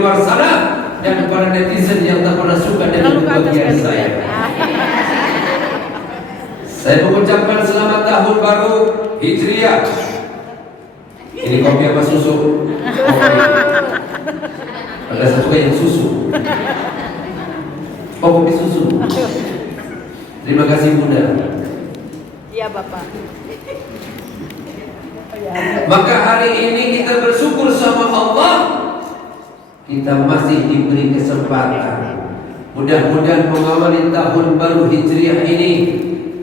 luar sana dan para netizen yang tak pernah suka dengan kebahagiaan saya. Saya mengucapkan selamat tahun baru Hijriah. Ini kopi apa susu? Ada satu yang susu. Oh, kopi susu. Terima kasih Bunda. Iya Bapak. Maka hari ini kita bersyukur sama Allah, kita masih diberi kesempatan. Mudah-mudahan mengawali tahun baru Hijriah ini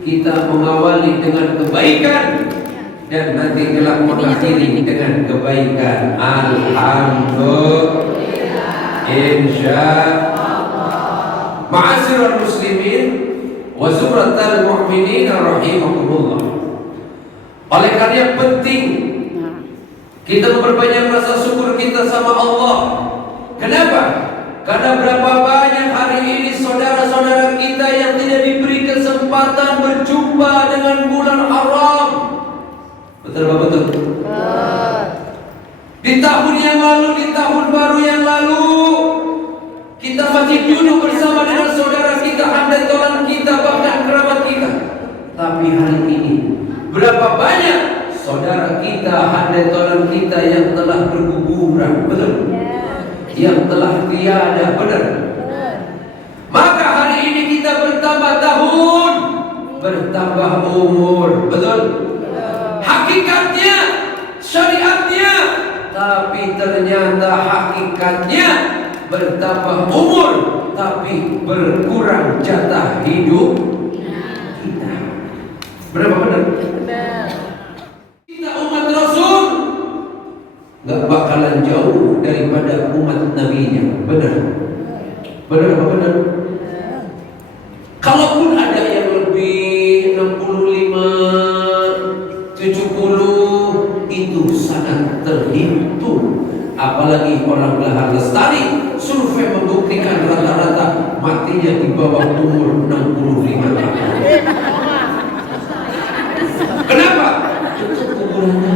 kita mengawali dengan kebaikan dan nanti kelak mengakhiri dengan kebaikan. Alhamdulillah. Insyaallah. Ma'asyiral muslimin wa zumratal mu'minin rahimakumullah. Oleh karena penting kita memperbanyak rasa syukur kita sama Allah. Kenapa? Karena berapa banyak hari ini saudara-saudara kita yang tidak diberi kesempatan berjumpa dengan bulan haram. Betul apa betul? Di tahun yang lalu, di tahun baru yang lalu, kita masih duduk bersama dengan saudara kita, handai-tolan kita, bahkan kerabat kita. Tapi hari ini berapa banyak saudara kita, handai-tolan kita yang telah berguguran, betul? Yang telah tiada, benar? Maka hari ini kita bertambah tahun, bertambah umur, betul? Hakikatnya, syariatnya, tapi ternyata hakikatnya bertambah umur, tapi berkurang jatah hidup kita. Berapa benar? Kita umat Rasul gak bakalan jauh daripada umat Nabi-Nya. Benar? Benar apa benar? Kalaupun ada yang lebih 65, 70, itu sangat terhitung. Apalagi orang Lahar Lestari, survei membuktikan rata-rata matinya di bawah umur 65 tahun. Kenapa? Itu kuburannya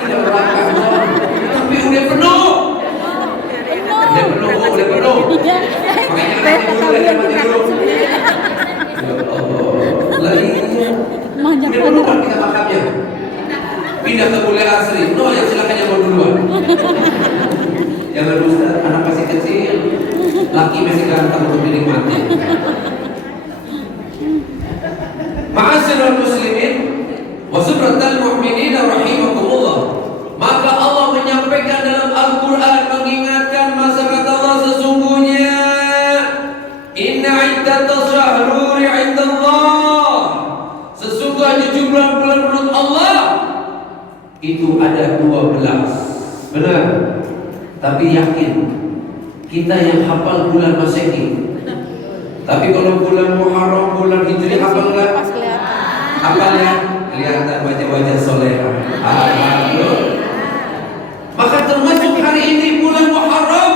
tidak belakang, tapi udah penuh. Udah penuh. Makanya kita udah mati dulu. Ya Allah, lagi udah penuh kan kita makamnya. Pindah ke Bule Asri. No, yang silakan yang mau duluan. Jangan Ustaz, anak masih kecil, laki masih ganteng untuk dinikmati. Ma'asyiral muslimin wa subratal mu'minin rahimakumullah. Maka Allah menyampaikan dalam Al-Quran, mengingatkan masa kata Allah sesungguhnya inna iddatas syahruri indallah, sesungguhnya jumlah bulan menurut Allah itu ada 12. Benar? Tapi yakin kita yang hafal bulan Masehi. Tapi kalau bulan Muharram, bulan Hijri hafal enggak? Hafal ya? Kelihatan wajah-wajah soleha. Alhamdulillah. Maka termasuk hari ini bulan Muharram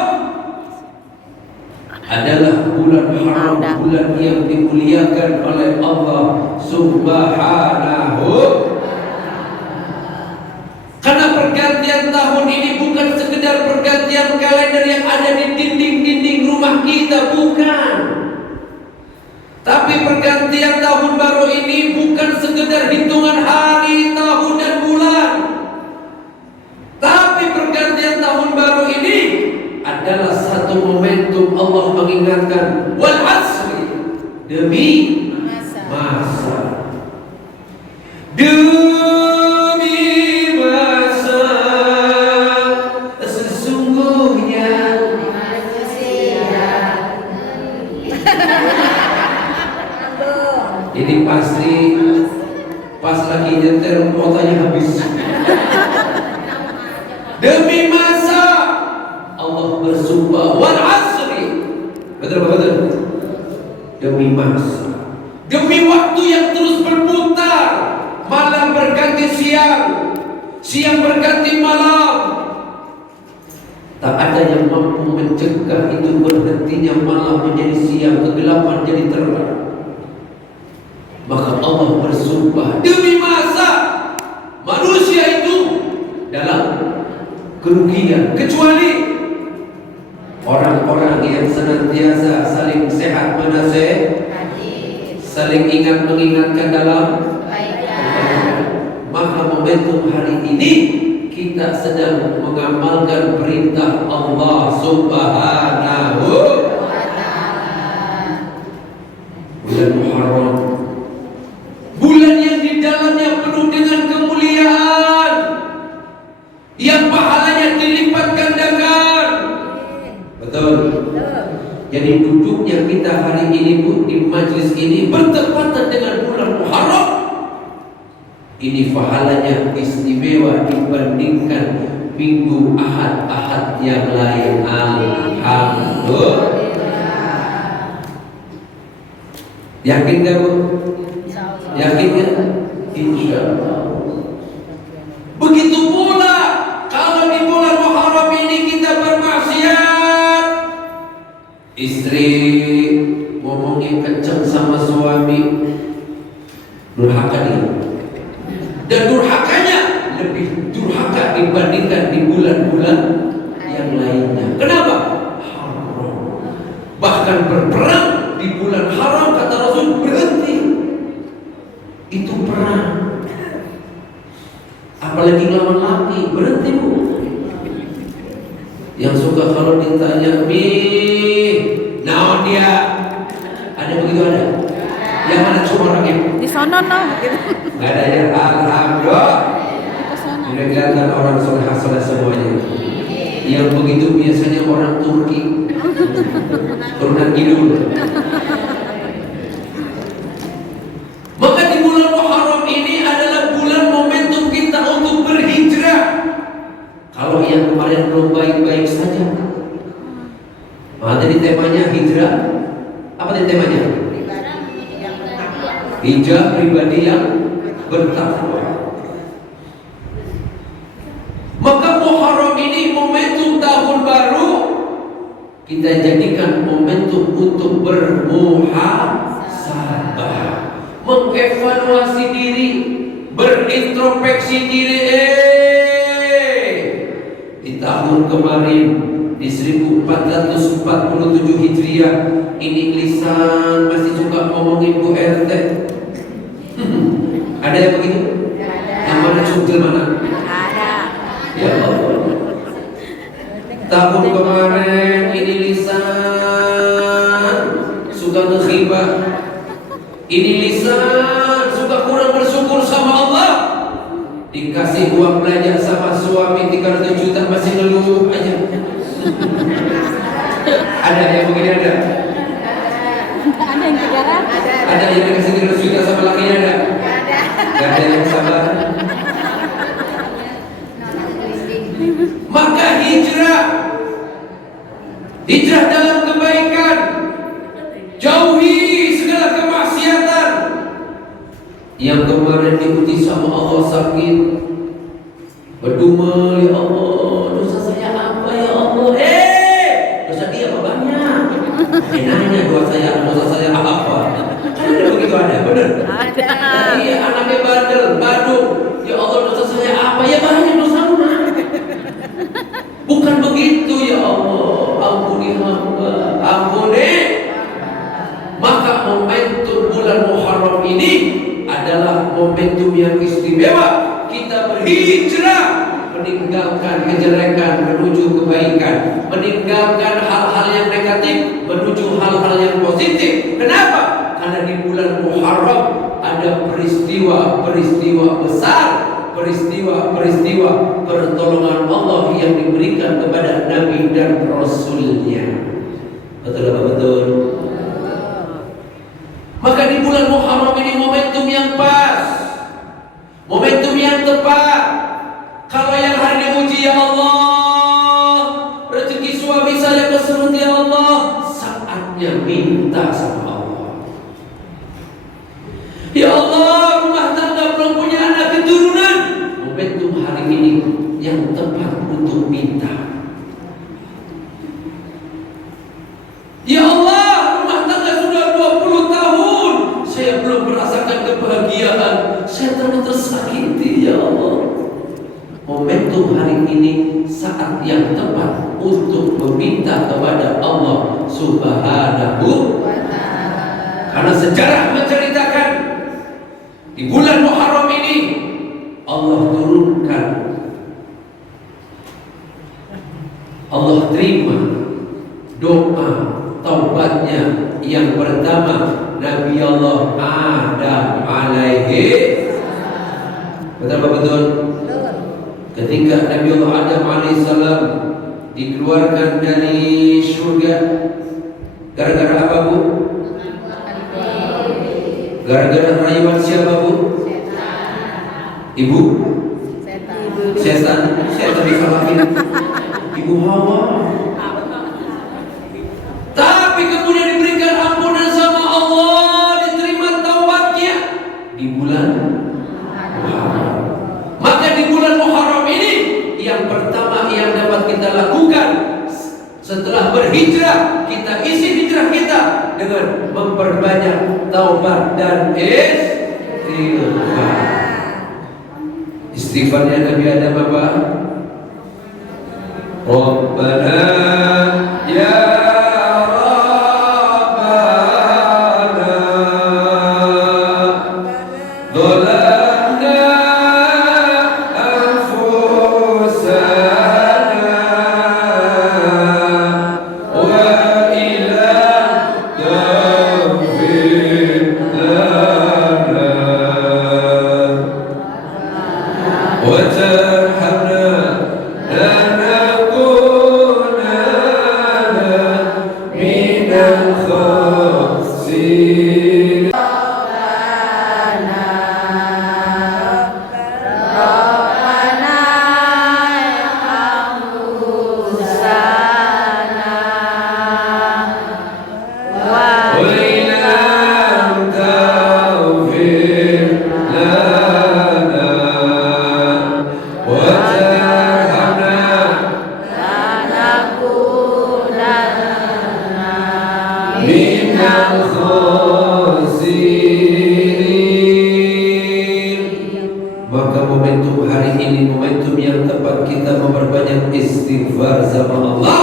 adalah bulan haram, bulan yang dimuliakan oleh Allah Subhanahu. Karena pergantian tahun ini bukan sekedar pergantian kalender yang ada di dinding-dinding rumah kita, bukan. Tapi pergantian tahun baru ini bukan sekedar hitungan hari, tahun dan bulan. Tapi pergantian tahun baru ini adalah satu momentum Allah mengingatkan wal asri, demi masa. Demi masa sesungguhnya ini pasti pas lagi nyetir kuotanya habis. Demi masa Allah bersumpah wal asri. Betul betul. Demi masa, demi waktu yang terus berputar, malam berganti siang, siang berganti malam. Tak ada yang mampu mencegah itu berhentinya malam menjadi siang, kegelapan jadi terang. Maka Allah bersumpah demi masa manusia itu dalam kerugian, kecuali orang-orang yang senantiasa saling sehat menasehati, saling ingat mengingatkan dalam kebaikan. Maka momentum hari ini kita sedang mengamalkan perintah Allah Subhanahu wa Ta'ala. Bulan Muharram, bulan yang di dalamnya penuh dengan kemuliaan, yang pahalanya dilipat gandakan. Betul. Jadi duduknya kita hari ini pun di majlis ini bertepatan dengan bulan Muharram. Ini pahalanya istimewa dibandingkan minggu ahad-ahad yang lain. Alhamdulillah. Yakin gak Bu? Yakin gak? Insya Allah. Begitu pula kalau di bulan Muharram ini kita bermaksiat, istri ngomongin kenceng sama suami, durhaka dia. Dan durhakanya lebih durhaka dibandingkan di bulan-bulan yang lainnya. Kenapa? Haram. Bahkan berperang di bulan haram, kata Rasul, berhenti. Itu perang. Apalagi lawan laki, berhenti Bu. Yang suka kalau ditanya, "Mi, naon dia?" Ada begitu ada? Yang mana cuma orangnya? Di sono no gitu. Gak ada ya, alhamdulillah. Sudah kelihatan orang soleh-soleh semuanya. Yang begitu biasanya orang Turki, turunan Kidul. Maka di bulan Muharram ini adalah bulan momentum kita untuk berhijrah. Kalau yang kemarin belum baik-baik saja, jadi temanya hijrah. Apa tadi temanya? Hijrah pribadi yang bertakwa. Maka Muharram ini momentum tahun baru, kita jadikan momentum untuk bermuhasabah, mengevaluasi diri, berintrospeksi diri. Di tahun kemarin, di 1447 Hijriah, ini lisan masih suka ngomongin Bu RT. Ada yang begitu? Yang mana cungkil mana? Ada. Ya Allah. Tahun kemarin ini lisan suka ngeghibah. Ini lisan suka kurang bersyukur sama Allah. Dikasih uang belanja sama suami 300 juta masih ngeluh aja. Ada yang begini ada? Ada yang 300? Ada yang dikasih 300 juta sama lakinya ada? Gak ada yang sabar. Maka hijrah dalam kebaikan, jauhi segala kemaksiatan. Yang kemarin diuji sama Allah sakit, berdumel, ya Allah, dosa saya apa ya Allah? Dosa dia apa banyak? Enaknya dosa saya apa? Kan ada begitu, ada, bener? Ada. Iya, anaknya bandel, badung. Ya Allah, dosa saya apa? Ya banyak dosamu. Bukan begitu, ya Allah, ampuni hamba, ampuni. Maka momentum bulan Muharram ini adalah momentum yang istimewa. Kita berhijrah, meninggalkan kejelekan menuju kebaikan, meninggalkan hal-hal yang negatif menuju hal-hal yang positif. Kenapa? Karena di bulan Muharram ada peristiwa-peristiwa besar, peristiwa-peristiwa pertolongan Allah yang diberikan kepada Nabi dan Rasulnya. Betul apa betul? Maka di bulan Muharram ini momentum yang pas, momentum yang tepat. Kalau yang hari diuji, ya Allah, rezeki suami saya keserut, ya Allah, saatnya minta sama Allah. Ya Allah, rumah tangga belum punya anak keturunan, momentum hari ini yang tepat untuk minta. Ya Allah, rumah tangga sudah 20 tahun, saya belum merasakan kebahagiaan, saya terus tersakiti, ya Allah. Momentum momentum hari ini saat yang tepat untuk meminta kepada Allah Subhanahu wa Ta'ala. Karena sejarah menceritakan di bulan Muharram ini Allah turunkan, Allah terima doa taubatnya yang pertama Nabi Allah Adam alaihi. Betul apa betul? Ketika Nabi Allah Adam alaihissalam dikeluarkan dari surga, gara-gara apa bu? Gara-gara rayuan siapa bu? Ibu? Setan. Setan disalahin. Ibu Hawa. Tapi kemudian diberikan ampunan sama Allah, diterima taubatnya di bulan Muharram. Maka di bulan Muharram ini yang pertama yang dapat kita lakukan setelah berhijrah, kita isi hijrah kita dengan memperbanyak taubat dan istighfar. Istighfarnya Nabi Adam apa? Rabbana ya Maka momentum hari ini momentum yang tepat kita memperbanyak istighfar sama Allah.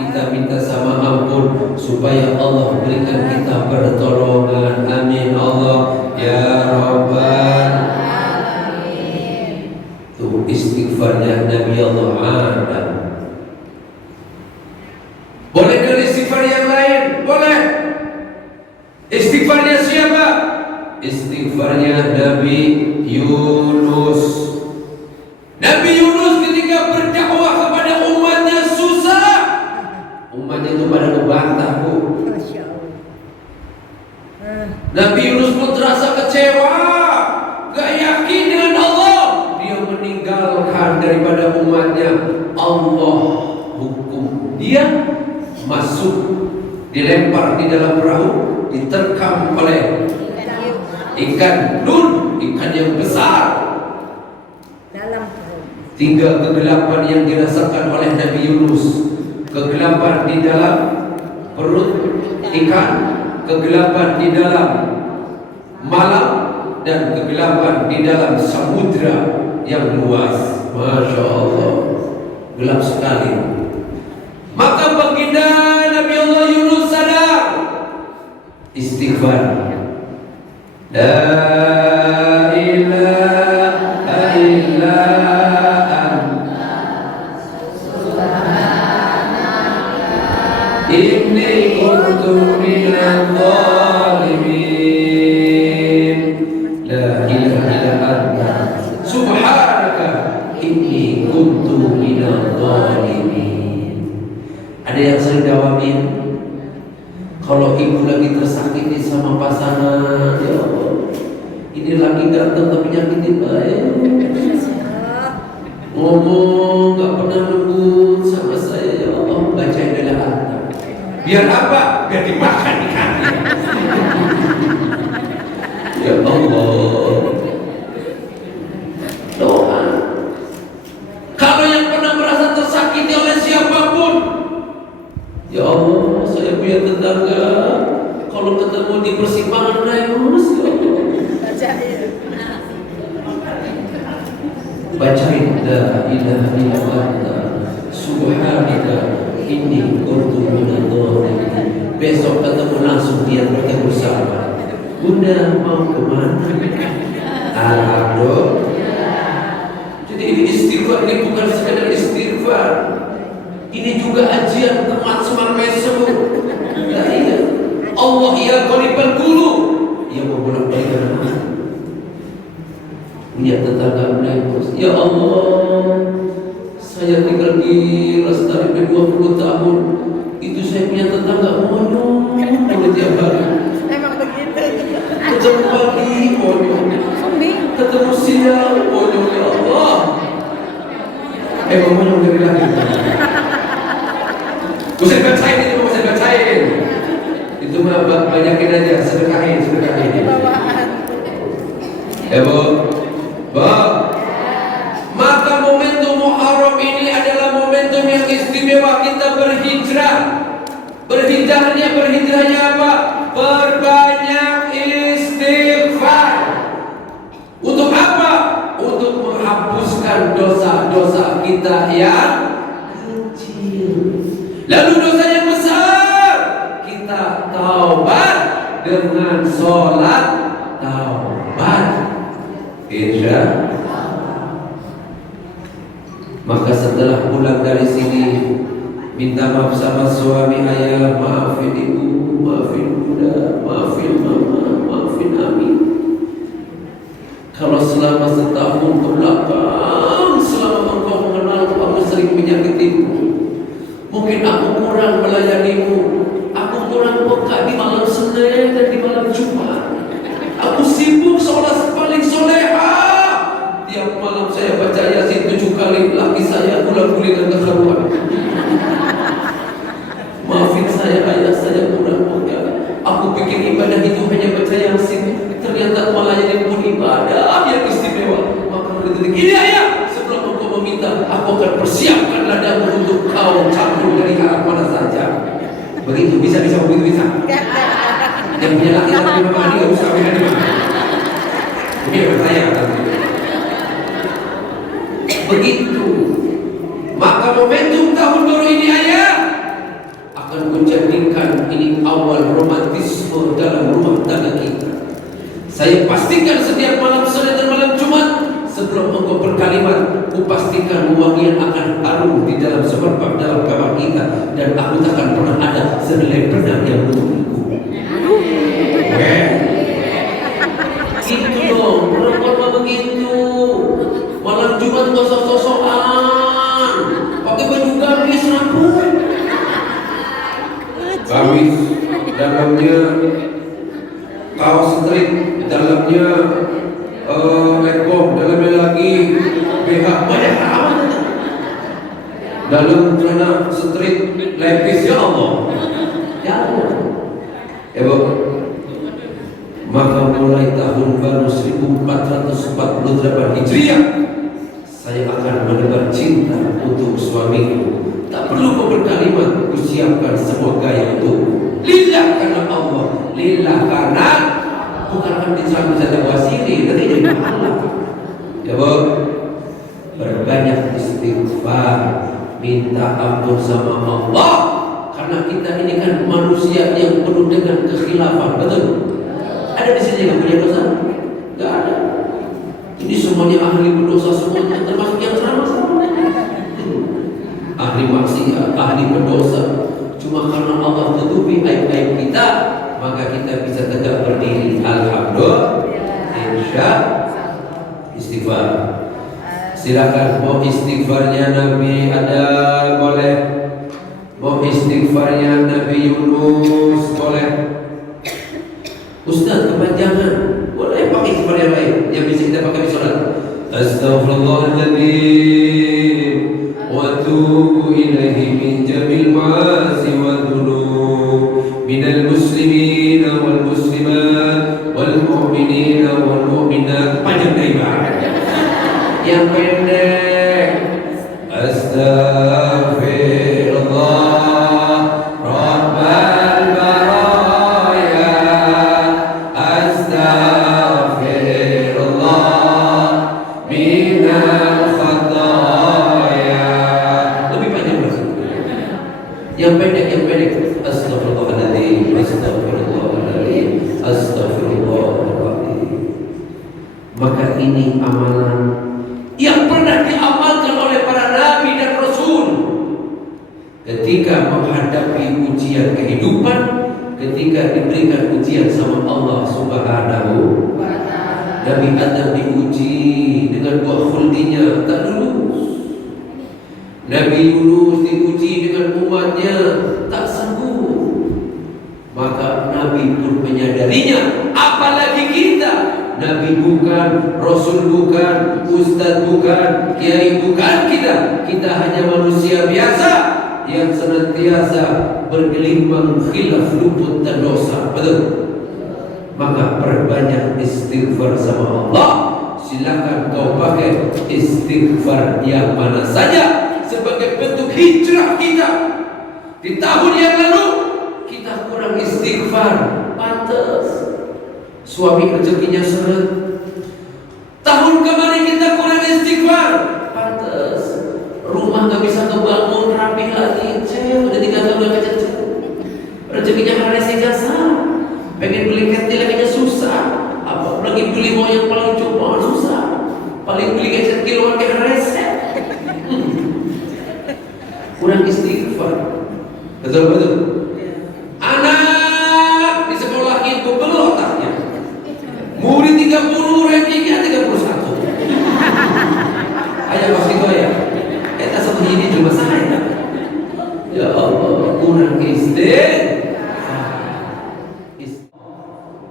Kita minta sama ampun supaya Allah berikan kita pertolongan. Amin Allah ya Rabbal Alamin. Tuh istighfarnya Nabi Allah Adam. Boleh dari istighfar yang lain? Boleh. Istighfarnya siapa? Istighfarnya Nabi Yunus. Nabi Yunus ketika berdakwah kepada umatnya susah. Umatnya itu pada ngebantah bu. Nabi Yunus pun terasa kecewa, gak yakin dengan Allah. Dia meninggalkan daripada umatnya. Allah hukum dia masuk, dilempar di dalam perahu, diterkam oleh ikan nun, ikan yang besar. Dalam perut. 3 kegelapan yang dirasakan oleh Nabi Yunus. Kegelapan di dalam perut ikan, kegelapan di dalam malam, dan kegelapan di dalam samudra yang luas. Masya Allah, gelap sekali. Maka baginda Nabi Allah Yunus sadar, istighfar. La ilaha illa anta inni kuntu minadh dhalimin. La ilaha illa anta subhanaka inni kuntu minadh dhalimin. Ada yang sering dawamin, kalau ibu lagi tersakiti sama pasangan, ya Allah, ini lagi ganteng tapi nyakitin baik, ngomong gak pernah lembut sama saya, ya Allah, bacain dari hati. Biar apa? Biar dimakan ikannya. Ya Allah, doa. Kalau yang pernah merasa tersakiti oleh siapapun, ya Allah, saya punya tetangga, kalau ketemu di persimpangan nangis, ya Allah. bacain la ilaha illallah subhanaka inni kuntu minadh-dhalimin. Besok ketemu langsung dia bertemu bersama. Bunda mau kemana? Alhamdulillah. Jadi ini istighfar ini bukan sekadar istighfar. Ini juga ajian kemat semar mesu. Nah, iya. Allah ya qalibal qulub. Ia mau bolak-balik punya tetangga melempos. Ya Allah, saya tinggal di Lestari 20 tahun. Itu saya punya tetangga monyong kalau tiap hari. Emang begitu. Ketemu pagi monyong, ketemu siang monyong. Ya Allah, monyong dari lagi. Usah bacain itu, usah bacain. Itu mah banyakin aja, sedekahin. Bu. Maka momentum Muharram ini adalah momentum yang istimewa kita berhijrah. Berhijrahnya apa? Perbanyak istighfar. Untuk apa? Untuk menghapuskan dosa-dosa kita yang kecil. Lalu dosa yang besar kita taubat dengan sholat taubat. Insya. Maka setelah pulang dari sini, minta maaf sama suami, ayah, maafin ibu, maafin bunda, maafin mama, maafin Ami. Kalau selama setahun ke belakang, selama engkau mengenal aku sering menyakitimu, mungkin aku kurang melayanimu, aku kurang peka di malam Senin dan di malam Jumat. Aku sibuk sholat paling soleha. Tiap malam saya baca Yasin 7 kali. Laki saya pulang-pulang dan keharuan. Maafin saya, ayah, saya kurang peka. Aku pikir ibadah itu hanya baca Yasin. Ternyata melayani pun ibadah yang istimewa. Maka pada detik ini ayah, sebelum engkau meminta, aku akan persiapkan ladangmu untuk kau campur dari arah mana saja. Begitu, bisa begitu bisa. Yang punya laki tapi memang dia usah beda di mana. Ini saya tadi. Begitu. Maka momentum tahun baru ini ayah akan menjadikan ini awal romantisme dalam rumah tangga kita. Saya pastikan setiap malam Senin dan malam Jumat sebelum engkau berkalimat, aku pastikan wangian akan harum di dalam semerbak dalam kamar kita, dan aku takkan pernah ada sehelai benang yang menunggu. Gitu dong, kenapa begitu? Malam Jumat nggak sok-sokan, pakai baju gamis rampung. Gamis dalamnya kaos strip, dalamnya lekong, dalamnya lagi BH, banyak amat. Dalam celana strip lepis, ya Allah, ya Allah. Ya Bu. Maka mulai tahun baru 1448 Hijriah, saya akan menebar cinta untuk suamiku. Tak perlu kau berkalimat, ku siapkan semua gaya untuk lillah karena Allah, lillah karena bukan akan diserang wasiri, nanti jadi pahala. Ya Bu, berbanyak istighfar, minta ampun sama Allah, karena kita ini kan manusia yang penuh dengan kekhilafan, betul? Ada di sini yang punya dosa? Gak ada. Ini semuanya ahli berdosa semuanya, termasuk yang sama-sama. Ahli maksiat, ahli berdosa. Cuma karena Allah tutupi aib-aib kita, maka kita bisa tegak berdiri. Alhamdulillah. Insya istighfar. Silakan, mau istighfarnya Nabi ada boleh, mau istighfarnya Nabi Yunus boleh. Ustaz kepanjangan, boleh pakai istighfar yang lain yang bisa kita pakai di sholat. Astaghfirullahaladzim wa atubu ilaihi min jamil ma'asi wa dhunub minal muslimin wal muslimat wal mu'minin wal mu'minat. Panjang dari bahan yang pendek. Astaghfirullah Rabbal baraya, astaghfirullah minal ini amalan yang pernah diamalkan oleh para nabi dan rasul ketika menghadapi ujian kehidupan, ketika diberikan ujian sama Allah Subhanahu wa ta'ala. Nabi Adam diuji dengan buah khuldinya, tak lulus. Nabi Yunus diuji dengan umatnya, tak sanggup. Maka Nabi pun menyadarinya. Apalagi kita, Nabi bukan, Rasul bukan, Ustaz bukan, Kiai bukan kita. Kita hanya manusia biasa yang senantiasa bergelimang khilaf, luput dan dosa. Betul? Maka perbanyak istighfar sama Allah. Silakan kau pakai istighfar yang mana saja sebagai bentuk hijrah kita. Di tahun yang lalu kita kurang istighfar, pantas suami rezekinya seret. Tahun kemarin kita kurang istighfar, pantas rumah gak bisa kebangun rapi lagi. Udah 3 tahun gak kecil, rezekinya harus jasa. Pengen beli ketil aja susah, apalagi beli mau yang paling coba susah. Paling beli gadget kiloan kayak resep. Kurang istighfar. Betul-betul. Anak di sekolah itu belum otaknya. Murid 30, rankingnya 31. Ayah pasti kau ya. Kita satu ini cuma saya. Ya Allah, kurang istighfar.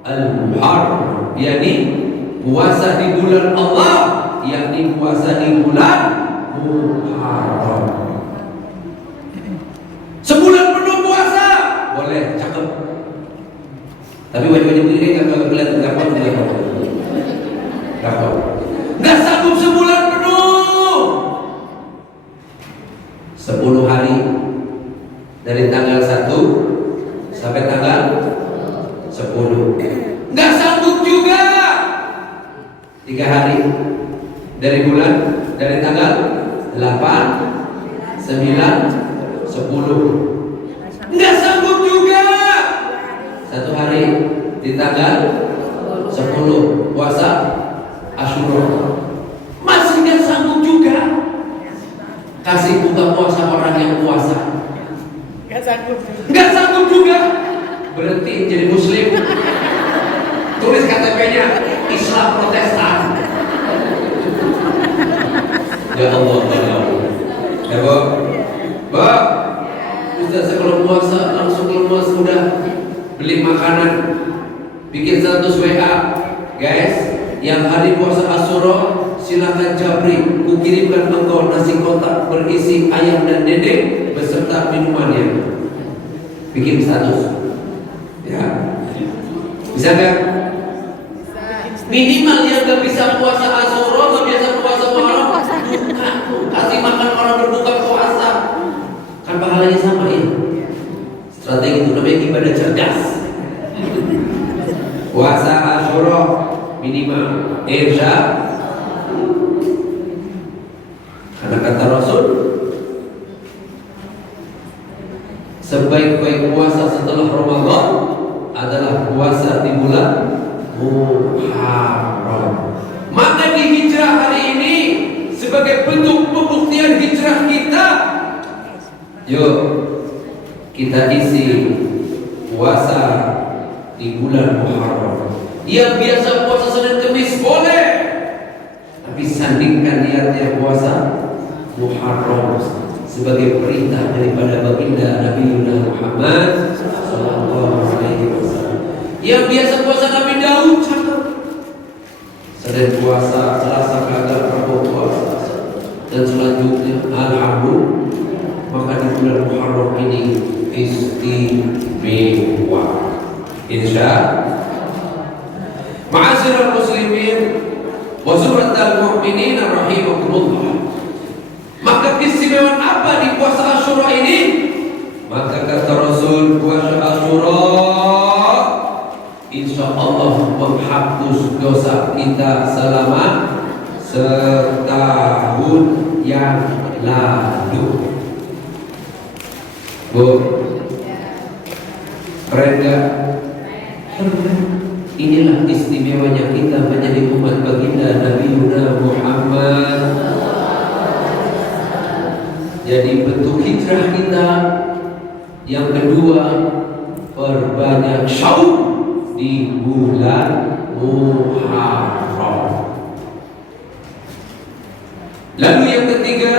Al-Muharram, yakni puasa di bulan Allah, yakni puasa di bulan Muharram. Sebulan penuh puasa, boleh, cakep. Tapi wajib-wajib ini kalau kelihatan gampang tidak gampang. Nggak sanggup sebulan penuh. 10 hari dari tanggal 1 sampai tanggal 10. Nggak sanggup juga 3 hari dari tanggal 8, 9, 10. Nggak sanggup juga 1 hari di tanggal 10 puasa Asyura. Masih nggak sanggup juga. Kasih buka puasa orang yang puasa. Nggak sanggup juga. Berhenti jadi muslim. Tulis KTP-nya Islam Protestan. Ya Allah, ya Allah. Ya Bob, Bob, Ustaz saya kalau puasa langsung lemas udah beli makanan, bikin status WA, guys. Yang hari puasa Asyura silakan Jabri, kukirimkan engkau nasi kotak berisi ayam dan dendeng beserta minumannya. Bikin status, ya. Bisa nggak? Minimal dia nggak bisa puasa Asyura, nggak biasa puasa Muharram, kasih makan orang berbuka puasa, kan pahalanya sama ya. Strategi itu namanya ibadah cerdas. Puasa Asyura minimal Irsa, karena kata Rasul sebaik-baik puasa setelah Ramadan adalah puasa di bulan Muharram. Maka di hijrah hari ini sebagai bentuk pembuktian hijrah kita, yuk kita isi puasa di bulan Muharram. Yang biasa puasa Senin Kemis boleh, tapi sandingkan niatnya puasa Muharram sebagai perintah daripada baginda Nabi Muhammad sallallahu alaihi wasallam. Yang biasa puasa Nabi Daud cakep. Senin puasa, Selasa kagak, Rabu puasa, dan selanjutnya alhamdulillah. Maka di bulan Muharram ini istimewa. Insyaallah. Ma'asyiral muslimin wa suratal mu'minin rahimakumullah. Maka keistimewaan apa di puasa Asyura ini? Maka kata Rasul, puasa Asyura insya Allah menghapus dosa kita selama setahun yang lalu. Bu, keren gak? Inilah istimewanya kita menjadi umat baginda Nabi Muhammad. Jadi bentuk hijrah kita yang kedua, perbanyak syaum di bulan Muharram. Lalu yang ketiga,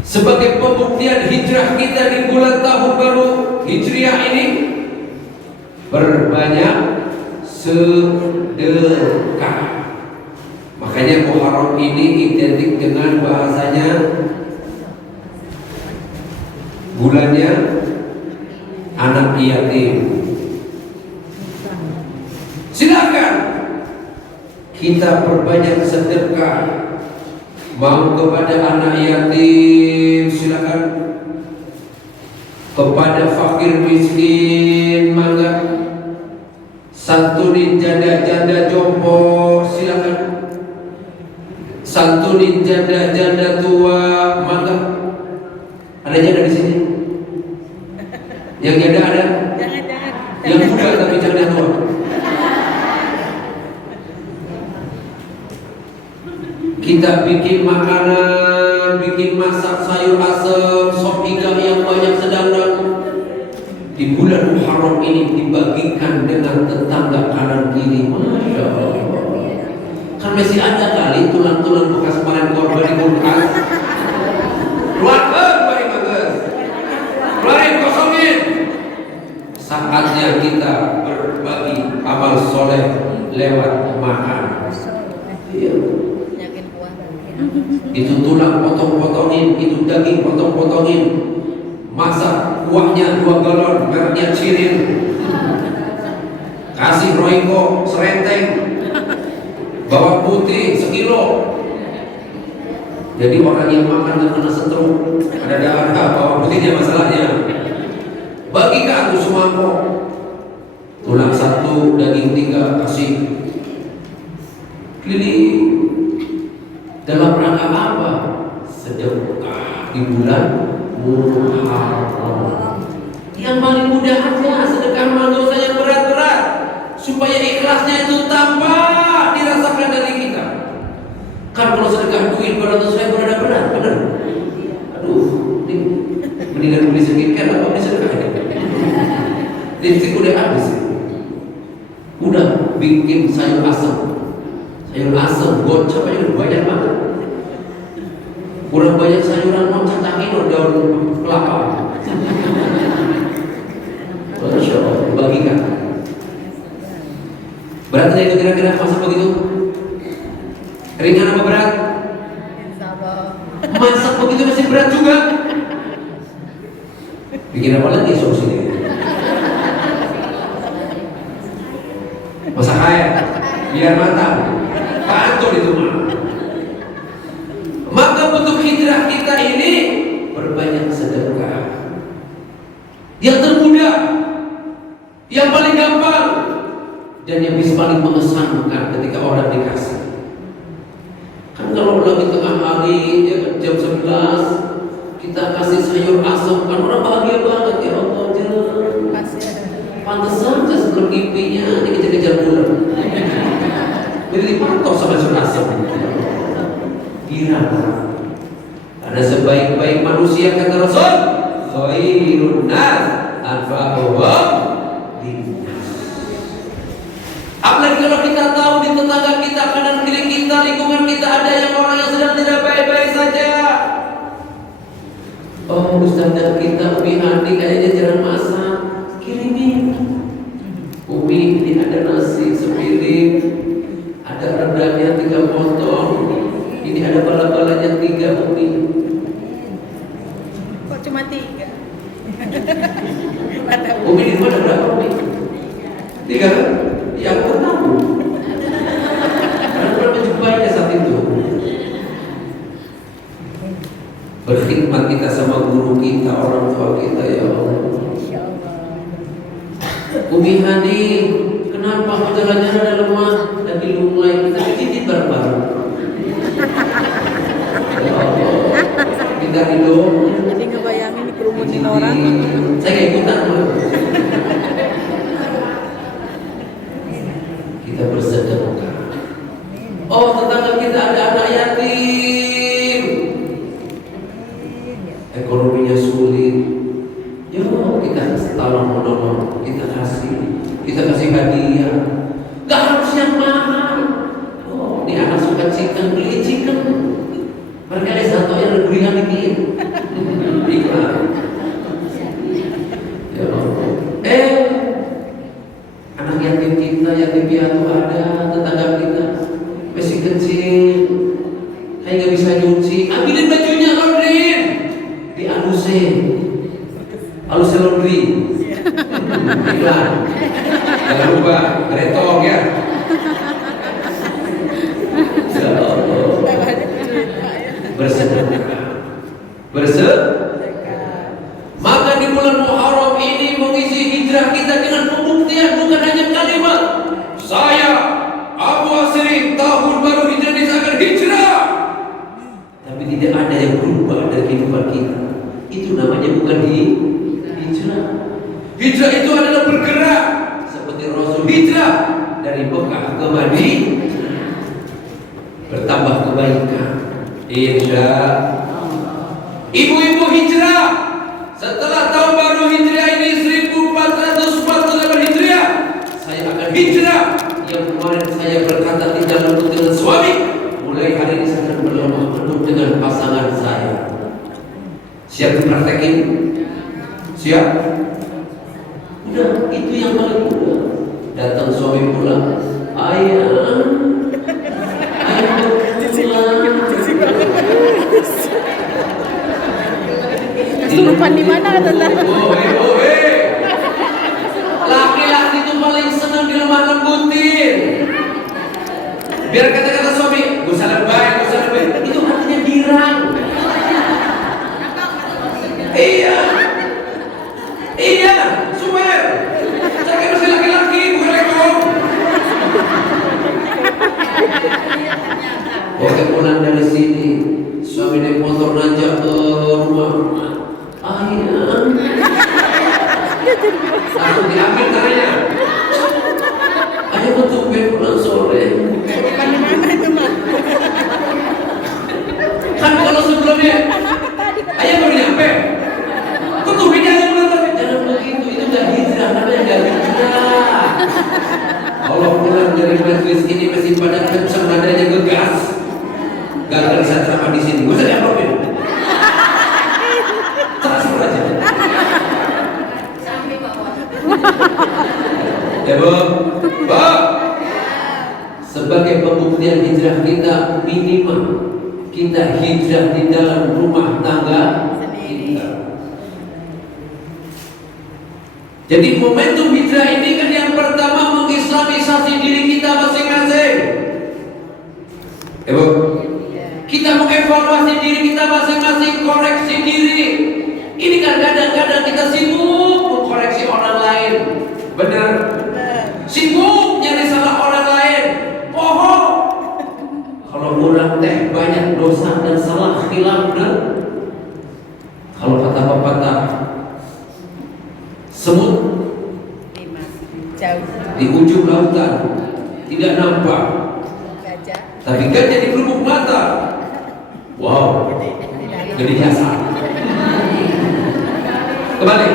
sebagai pembuktian hijrah kita di bulan tahun baru Hijriah ini, berbanyak sedekah. Makanya Muharram ini identik dengan bahasanya bulannya anak yatim. Silakan kita perbanyak sedekah. Mau kepada anak yatim, silakan. Kepada fakir miskin, mangga. Santunin janda-janda jompo, silakan. Santunin janda-janda tua, mangga. Ada janda di sini? Yang janda ada? Jangan. Yang muda tapi janda tua. Kita bikin makanan, bikin masak sayur asem, sop ikan yang banyak sedang di bulan Muharram ini dibagikan dengan tetangga kanan kiri. Masya Allah. Kan masih ada kali tulang-tulang bekas kemarin korban di kulkas. Keluarkan bari bagus. Keluarin kosongin. Saatnya kita berbagi amal soleh lewat makan. Iya. Itu tulang potong-potongin, itu daging potong-potongin, masak kuahnya 2 galon, mereknya Ciril, kasih roiko serenteng, bawang putih 1 kilo. Jadi orang yang makan gak kena stroke, ada darah bawang putihnya masalahnya. Bagi ke aku semangkok, tulang 1, daging 3, kasih keliling. Dalam rangka apa? Sedekah di bulan Muharram. Yang paling mudah aja sedekah manusia yang berat-berat, supaya ikhlasnya itu tampak dirasakan dari kita. Kan kalau sedekah duit 200.000 ada berat, benar? Aduh, ini mendingan beli skincare apa beli sedekah ini? Lipstick udah habis. Udah bikin sayur asam, gocap aja udah banyak banget. Kurang banyak sayuran mau cetakin daun kelapa. Masya Allah, bagikan. Beratnya itu kira-kira masak begitu? Ringan apa berat? Masak begitu masih berat juga. Bikin apa lagi solusinya? Masak air biar matang. Pantun itu mah. Maka bentuk hijrah kita ini berbanyak sedekah. Yang termudah, yang paling gampang, dan yang bisa paling mengesankan ketika orang dikasih. Kan kalau lagi tengah hari ya, jam 11 kita kasih sayur asam, kan orang bahagia banget. Ya Allah, pantas saja sebelum gipinya dikejar-kejar ular. Jadi dipantau sama sayur asam. Kira karena sebaik-baik manusia kata Rasul, khairun nas anfa'uhum linnas. Apalagi kalau kita tahu di tetangga kita, kanan kiri kita, lingkungan kita ada yang orang yang sedang tidak baik-baik saja. Oh, ustazah kita Umi Handi kayaknya jarang masak, kirimin. Umi, ini ada nasi sepiring, ada rendangnya 3 potong. Ini ada bala-balanya 3, Umi. Kok cuma 3? Umi di mana berapa, Umi? 3 kan? Ya aku tahu. Karena pernah menjumpainya saat itu. Berkhidmat kita sama guru kita, orang tua kita, ya Allah. Umi Hani, kenapa kau jalan-jalan ada lemah? Tapi mulai kita titip bareng-bareng. Kita hidup. Jadi ngebayangin dikerumunin orang. Saya kayak ikutan. kita kasih hadiah. Gak harus yang mahal. Oh, ini anak suka chicken, beli chicken. Barangkali satu yang lebih dikit. Iklan. Ya Allah. Anak yatim kita, yatim piatu ada, tetangga kita masih kecil, saya nggak bisa nyuci, ambilin bajunya, laundryin, di alusin laundry. Iklan. Jangan lupa retong ya. Bersedekah. Maka di bulan Muharram ini mengisi hijrah kita dengan pembuktian, bukan hanya kalimat saya Abu Asri tahun baru hijrah ini akan hijrah, tapi tidak ada yang berubah dari kehidupan kita. Itu namanya bukan hijrah. Hijrah itu adalah bergerak seperti Rasul hijrah dari Mekah ke Madinah, bertambah kebaikan. Ibu-ibu hijrah setelah tahun baru hijrah ini 1448 hijrah, saya akan hijrah. Yang kemarin saya berkata tidak lembut dengan suami, mulai hari ini saya akan berlemah lembut dengan pasangan saya. Siap dipraktekin? Siap? Udah, itu yang paling mudah. Datang suami pulang, ayah pulang. Kesurupan di mana tante? Laki-laki itu paling senang dilemah lembutin. Biar kata-kata suami, gue salah baik, itu artinya girang. Iya, swear. Saya kira si laki-laki, bukan lekong. Oke, pulang dari sini, suami naik motor nanjak ke rumah. Ayah, langsung diambil tangannya. Ayah betul pulang sore. Kesurupan di mana itu mah? Kan kalau sebelumnya, ayah baru nyampe. Kok tuh beda yang menonton? Jangan begitu, itu gak hijrah, namanya gak hijrah. Kalau pulang dari majelis ini masih pada kencang nadanya ngegas, gagal saya ceramah di sini. Gue sedang apa? Transfer aja. Ya Bu, sebagai pembuktian hijrah kita, minimal kita hijrah di dalam rumah tangga kita. Jadi momentum hijrah ini kan yang pertama mengislamisasi diri kita masing-masing. Ya Bu, kita mengevaluasi diri kita masing-masing, koreksi diri. Ini kan kadang-kadang kita sibuk mengkoreksi orang lain. Benar? Sibuk nyari salah orang lain. Bohong. Kalau orang teh banyak dosa dan salah khilaf, benar? Kalau kata pepatah, semut Jauh. di ujung lautan tidak nampak, Gajah. tapi gajah di lubuk mata. Wow, jadi jasa. Kembali.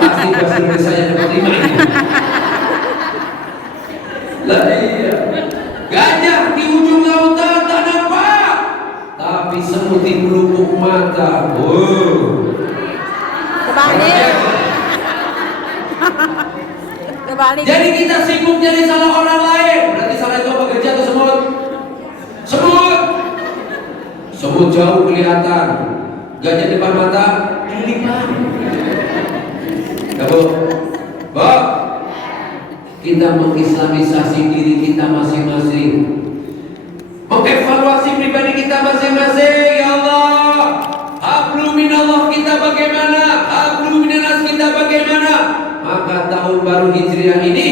Pasti bahasa Indonesia yang dapat 5 ini. Lah iya. Gajah di ujung lautan tak nampak, tapi semut di lubuk mata. Kebalik. Kebalik. Jadi kita sibuk jadi salah orang lain. Berarti salah itu apa, gajah atau semut? Semut. Semut jauh kelihatan, gajah depan mata kelilipan. Kamu, Bob, kita mengislamisasi diri kita masing-masing, mengevaluasi pribadi kita masing-masing. Ya Allah, hablu minallah kita bagaimana, hablu minanas kita bagaimana. Maka tahun baru hijriah ini,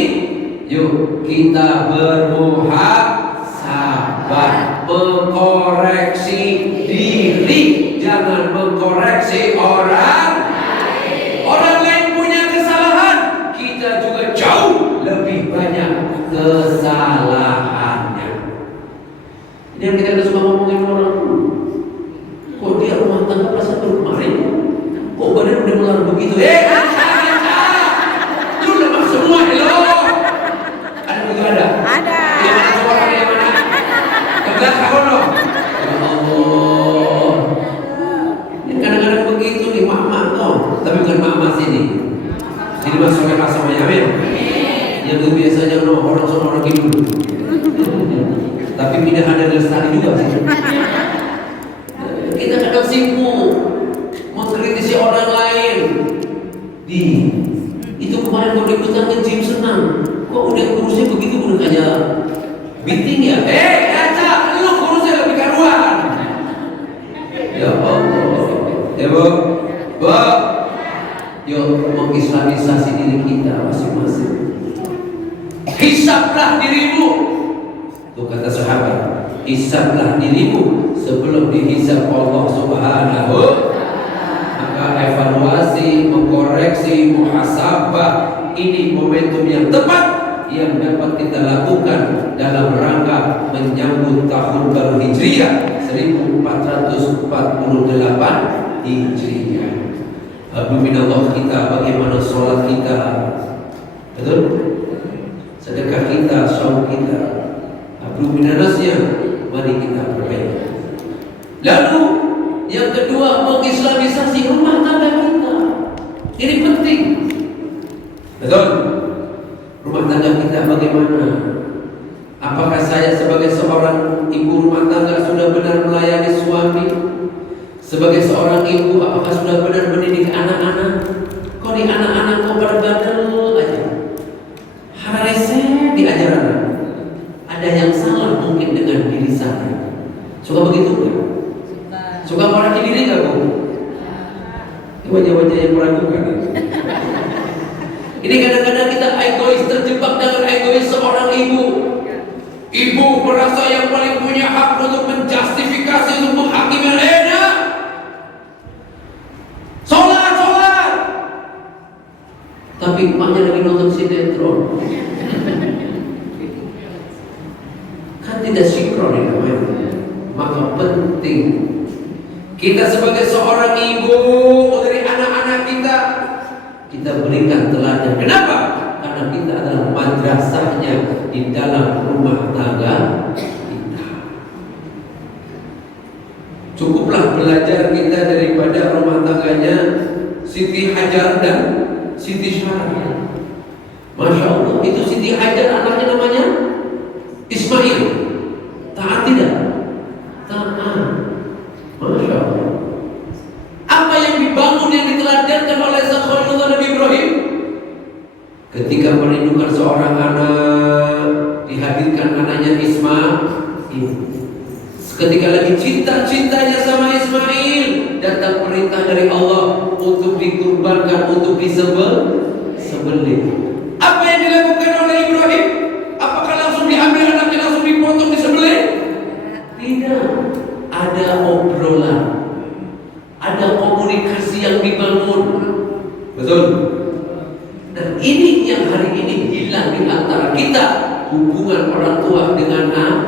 yuk kita bermuhasabah, mengkoreksi diri, jangan mengkoreksi orang. Orang lain punya kesalahan, kita juga jauh lebih banyak kesalahannya. Ini yang kita suka ngomongin orang. Kok dia rumah tangga perasaan baru kemarin? Kok badan udah melar begitu? Lu lemah semua juga sih. Kita kadang sibuk mengkritisi orang lain. Itu kemarin kalau ikutan ke gym senang. Kok udah kurusnya begitu udah kayak beating ya? Kaca, lu kurusnya lebih karuan. Ya Allah. Ya Bu. Yuk mengislamisasi diri kita masing-masing. Hisablah dirimu. Tuh kata sahabat, hisablah dirimu sebelum dihisab Allah Subhanahu. Maka evaluasi, mengkoreksi, muhasabah, ini momentum yang tepat yang dapat kita lakukan dalam rangka menyambut tahun baru Hijriah 1448 Hijriah. Minallah kita, bagaimana sholat kita, betul? Sedekah kita, saum kita, minanasnya, mari kita perbaiki. Lalu yang kedua, mengislamisasi rumah tangga kita. Ini penting, betul? Rumah tangga kita bagaimana? Apakah saya sebagai seorang ibu rumah tangga sudah benar melayani suami? Sebagai seorang ibu, apakah sudah benar mendidik anak-anak? Kok di anak-anak kok pada bandel aja? Hararese diajar anak. Ada yang salah mungkin dengan diri saya. Suka begitu ya? Suka meraki diri nggak Bu? Ini wajah-wajah yang meragukan. Ini kadang-kadang kita egois, terjebak dengan egois seorang ibu. Ibu merasa yang paling punya hak untuk menjustifikasi, untuk menghakimi Lena. Sholat. Tapi emaknya lagi nonton sinetron. Kan tidak sinkron ini namanya. Maka penting kita sebagai seorang ibu dari anak-anak kita berikan teladan. Kenapa? Karena kita adalah madrasahnya di dalam rumah tangga kita. Cukuplah belajar kita daripada rumah tangganya Siti Hajar dan Siti Syarah. Masya Allah, itu Siti Hajar anaknya namanya Ismail. Taat tidak? Taat. Masya Allah. Apa yang dibangun, yang diteladankan oleh Khalilullah Nabi Ibrahim? Ketika merindukan seorang anak, dihadirkan anaknya Ismail. Ketika lagi cinta-cintanya sama Ismail, datang perintah dari Allah untuk dikurbankan, untuk disembelih. Apa yang dilakukan oleh Ibrahim? Apakah langsung diambil anaknya, langsung dipotong, disembelih? Tidak. Ada obrolan, ada komunikasi yang dibangun. Betul? Dan ini yang hari ini hilang di antara kita, hubungan orang tua dengan anak.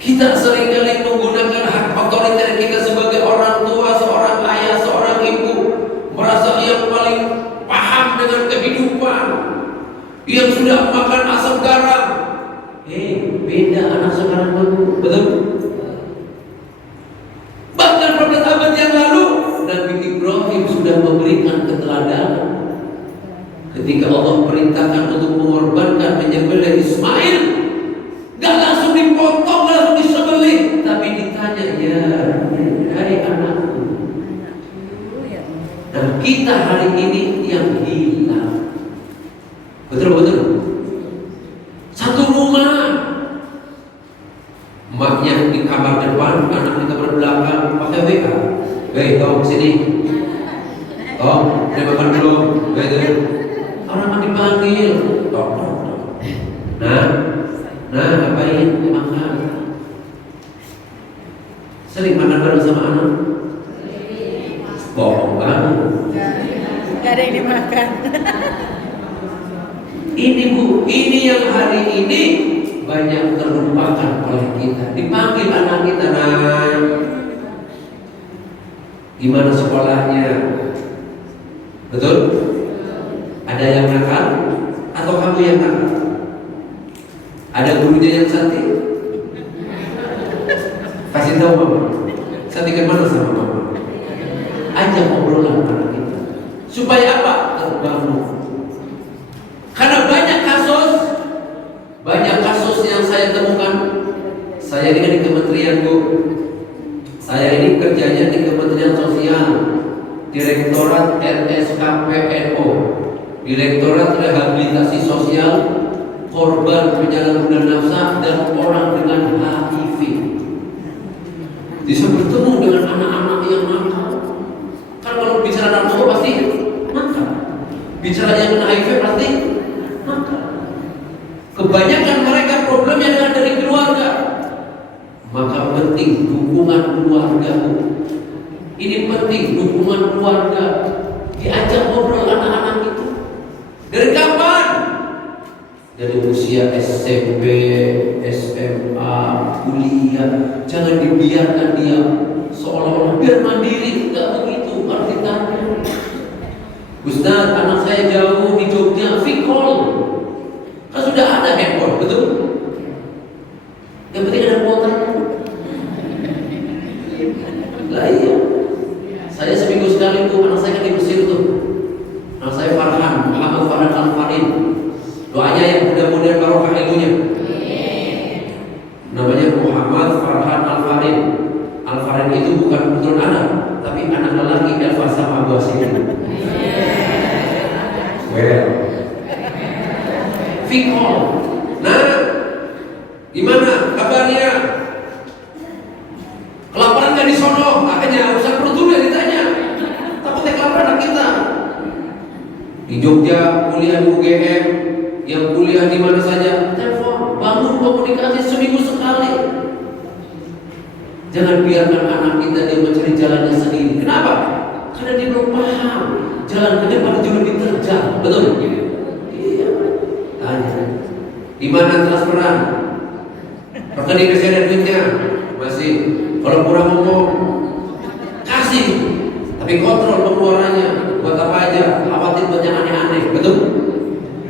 Kita seringkali menggunakan hak otoriter kita sebagai orang tua, seorang ayah, seorang ibu, merasa yang paling paham dengan kehidupan, yang sudah makan asam garam. Beda anak sekarang dulu, betul? Bahkan pada abad yang lalu Nabi Ibrahim sudah memberikan keteladanan. Ketika Allah perintahkan untuk mengorbankan menyembelih Ismail, gak langsung dipotong, gak langsung disembelih, tapi ditanya, ya, hai anakku. Dan kita hari ini yang hilang. Betul. Satu rumah, emaknya di kamar depan, anak di kamar belakang, pakai WA. Tolong sini. Udah makan belum? Orang dipanggil. Nah, ngapain? Makan. Sering makan bareng sama anak? Bohong banget. Gak ada yang dimakan. Ini Bu, ini yang hari ini banyak terlupakan oleh kita. Dipanggil anak kita, nah, gimana sekolahnya? Betul? Ada yang nakal? Atau kamu yang nakal? Ada gurunya yang cantik? Kasih tahu mama. Cantik mana sama mama? Ajak obrolan anak kita. Supaya apa? Terbangun. Karena banyak kasus yang saya temukan, saya ini kan di kementerian Bu, saya ini kerjanya di Kementerian Sosial, Direktorat RSKPNO, Direktorat Rehabilitasi Sosial Korban Penyalahgunaan Nafsa dan Orang dengan HIV. Bisa bertemu dengan anak-anak yang nakal. Kan kalau bicara narkoba pasti nakal, bicara yang kena HIV pasti nakal. Kebanyakan mereka problemnya dengan dari keluarga. Maka penting dukungan keluarga. Ini penting dukungan keluarga. Diajak ngobrol anak-anak itu. Dari kapan? Dari usia SMP, SMA, kuliah. Jangan dibiarkan dia seolah-olah biar mandiri. Tidak begitu artinya. Ustaz, anak saya jauh di Jogja, Fikol. Kan sudah ada handphone, betul? Yang penting ada kuotanya. Lah iya. Saya seminggu sekali tuh, anak saya kan di Mesir tuh. Anak saya Farhan, Muhammad Farhan Al-Farin. Doanya yang mudah-mudahan barokah ilmunya. Namanya Muhammad Farhan Al-Farin. Al-Farin itu bukan keturunan anak, tapi anak lelaki Elva sama Abu Asyik. Well, Fikol. Nah, gimana kabarnya? Kelaparan nggak di sono? Makanya urusan perut dulu yang ditanya. Takutnya kelaparan anak kita. Di Jogja kuliah di UGM, yang kuliah di mana saja, telepon, bangun komunikasi seminggu sekali. Jangan biarkan anak kita dia mencari jalannya sendiri. Kenapa? Karena dia belum paham jalan ke depan itu lebih terjal, betul? Iya. Tanya, di mana transferan? Rekening saya ada duitnya, masih. Kalau kurang ngomong, kasih. Tapi kontrol pengeluarannya. Buat apa aja? Khawatir buat yang aneh-aneh, betul?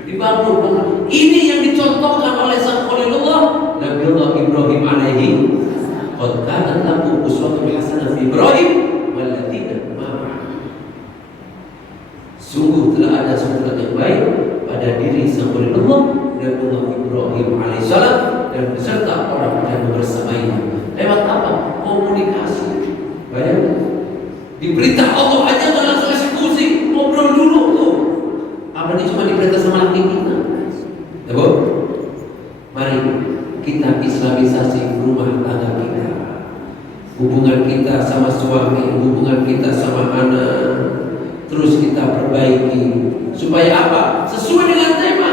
Dibangun. Ini yang dicontohkan oleh sang Khalilullah Nabiullah Ibrahim alaihi. Qad kanat lakum uswatun hasanah fi Ibrahim walladzina ma'ahu. Sungguh telah ada sunat yang baik pada diri sang Khalilullah Nabiullah Ibrahim alaihissalam dan beserta orang yang bersamanya. Lewat apa? Komunikasi. Banyak. Diperintah Allah aja nggak langsung eksekusi, ngobrol dulu tuh. Apalagi cuma diperintah sama laki kita. Ya Bu? Mari kita islamisasi rumah tangga kita. Hubungan kita sama suami, hubungan kita sama anak, terus kita perbaiki. Supaya apa? Sesuai dengan tema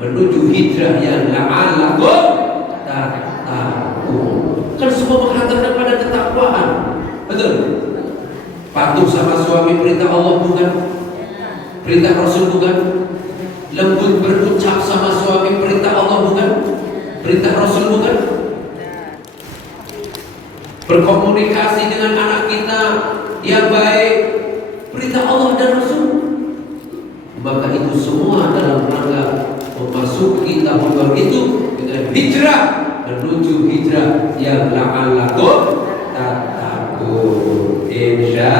menuju hijrah yang la'allakum tattaqun. Kan semua menghantarkan pada ketakwaan. Betul? Patuh sama suami perintah Allah bukan? Perintah Rasul bukan? Lembut berucap sama suami perintah Allah bukan? Perintah Rasul bukan? Berkomunikasi dengan anak kita yang baik perintah Allah dan Rasul. Maka itu semua dalam rangka memasuki tahun baru itu dengan hijrah menuju hijrah yang la'allakum tattaqun. Insya